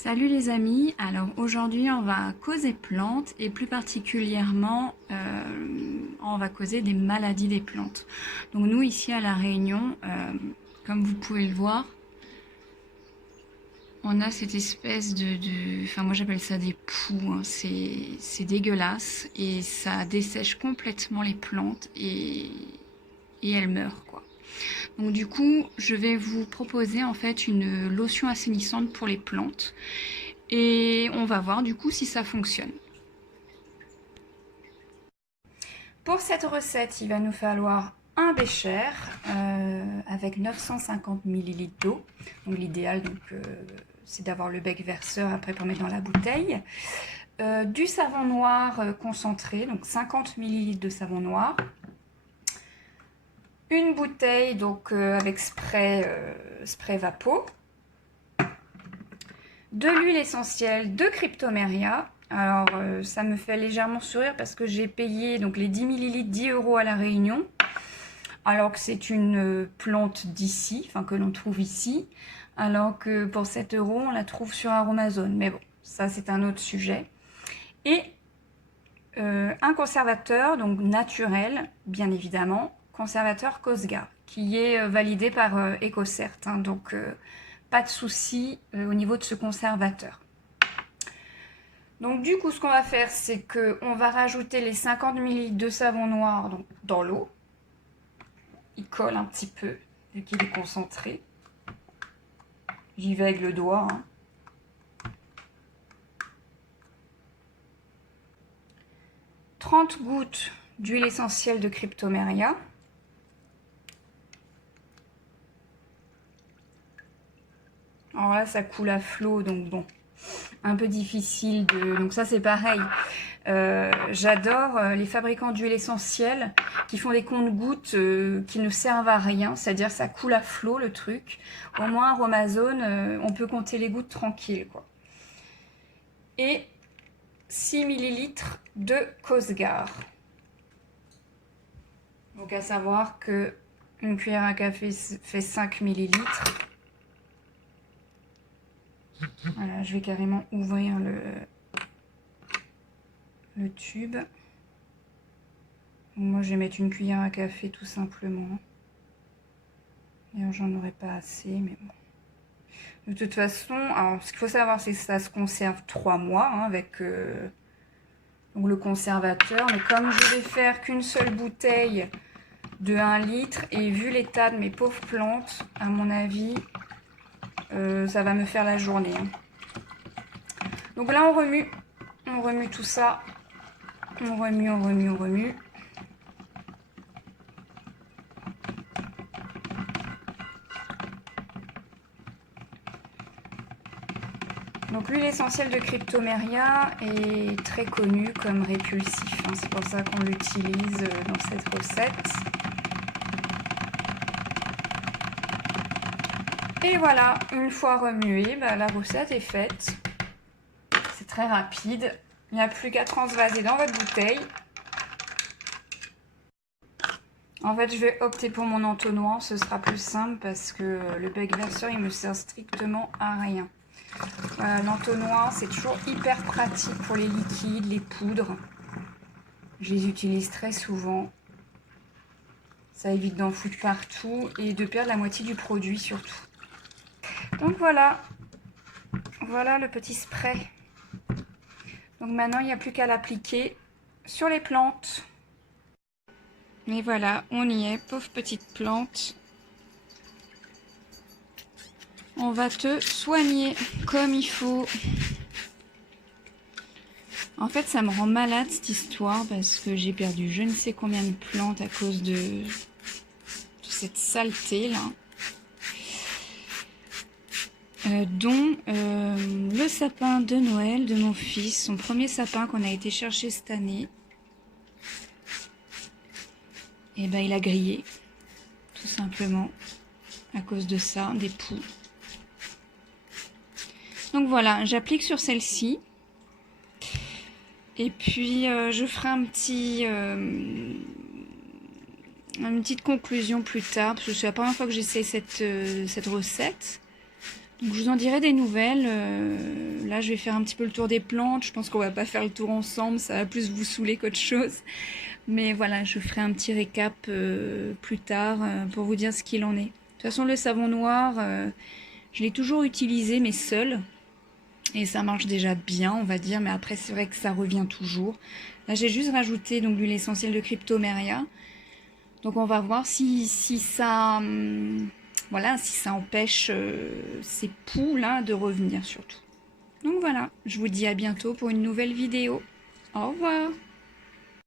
Salut les amis, alors aujourd'hui on va causer plantes et plus particulièrement on va causer des maladies des plantes. Donc nous ici à La Réunion, comme vous pouvez le voir, on a cette espèce enfin moi j'appelle ça des poux, hein. C'est dégueulasse et ça dessèche complètement les plantes et elles meurent quoi. Donc du coup je vais vous proposer en fait une lotion assainissante pour les plantes. Et on va voir du coup si ça fonctionne. Pour cette recette, il va nous falloir un bécher avec 950 ml d'eau. Donc l'idéal c'est d'avoir le bec verseur après pour mettre dans la bouteille. Du savon noir concentré, donc 50 ml de savon noir. Une bouteille donc avec spray Vapo. De l'huile essentielle de Cryptomeria. Alors ça me fait légèrement sourire parce que j'ai payé donc les 10 ml 10 € à La Réunion, alors que c'est une plante d'ici, enfin que l'on trouve ici, alors que pour 7 € on la trouve sur Aromazone. Mais bon, ça c'est un autre sujet. Et un conservateur donc naturel, bien évidemment, conservateur Cosga, qui est validé par EcoCert, hein, donc pas de souci au niveau de ce conservateur. Donc du coup, ce qu'on va faire, c'est qu'on va rajouter les 50 ml de savon noir donc, dans l'eau. Il colle un petit peu, vu qu'il est concentré. J'y vais avec le doigt. Hein. « 30 gouttes d'huile essentielle de Cryptomeria. Alors là, ça coule à flot, donc bon, un peu difficile de... Donc ça, c'est pareil. J'adore les fabricants d'huile essentielle qui font des comptes-gouttes qui ne servent à rien, c'est-à-dire ça coule à flot le truc. Au moins, Aromazone, on peut compter les gouttes tranquille, quoi. Et 6 ml de Cosgar. Donc à savoir que une cuillère à café fait 5 ml. Voilà, je vais carrément ouvrir le tube. Moi, je vais mettre une cuillère à café tout simplement. D'ailleurs, j'en aurais pas assez, mais bon. De toute façon, alors, ce qu'il faut savoir, c'est que ça se conserve 3 mois hein, avec donc le conservateur. Mais comme je vais faire qu'une seule bouteille de 1 litre, et vu l'état de mes pauvres plantes, à mon avis, ça va me faire la journée. Hein. Donc là, on remue tout ça. On remue, on remue, on remue. Donc l'huile essentielle de Cryptomeria est très connue comme répulsif. Hein. C'est pour ça qu'on l'utilise dans cette recette. Et voilà, une fois remuée, la recette est faite. C'est très rapide. Il n'y a plus qu'à transvaser dans votre bouteille. En fait, je vais opter pour mon entonnoir. Ce sera plus simple parce que le bec verseur, il me sert strictement à rien. L'entonnoir, c'est toujours hyper pratique pour les liquides, les poudres. Je les utilise très souvent. Ça évite d'en foutre partout et de perdre la moitié du produit surtout. Donc voilà. Voilà le petit spray. Donc maintenant, il n'y a plus qu'à l'appliquer sur les plantes. Et voilà, on y est, pauvre petite plante. On va te soigner comme il faut. En fait, ça me rend malade cette histoire parce que j'ai perdu je ne sais combien de plantes à cause de cette saleté là. Dont le sapin de Noël de mon fils, son premier sapin qu'on a été chercher cette année. Et ben il a grillé, tout simplement, à cause de ça, des poux. Donc voilà, j'applique sur celle-ci. Et puis je ferai une petite conclusion plus tard, parce que c'est la première fois que j'essaie cette recette. Donc je vous en dirai des nouvelles. Là, je vais faire un petit peu le tour des plantes. Je pense qu'on va pas faire le tour ensemble, ça va plus vous saouler qu'autre chose. Mais voilà, je ferai un petit récap plus tard pour vous dire ce qu'il en est. De toute façon, le savon noir, je l'ai toujours utilisé, mais seul. Et ça marche déjà bien, on va dire. Mais après, c'est vrai que ça revient toujours. Là, j'ai juste rajouté donc l'huile essentielle de Cryptomeria. Donc on va voir si ça... voilà, si ça empêche ces poux là de revenir surtout. Donc voilà, je vous dis à bientôt pour une nouvelle vidéo. Au revoir.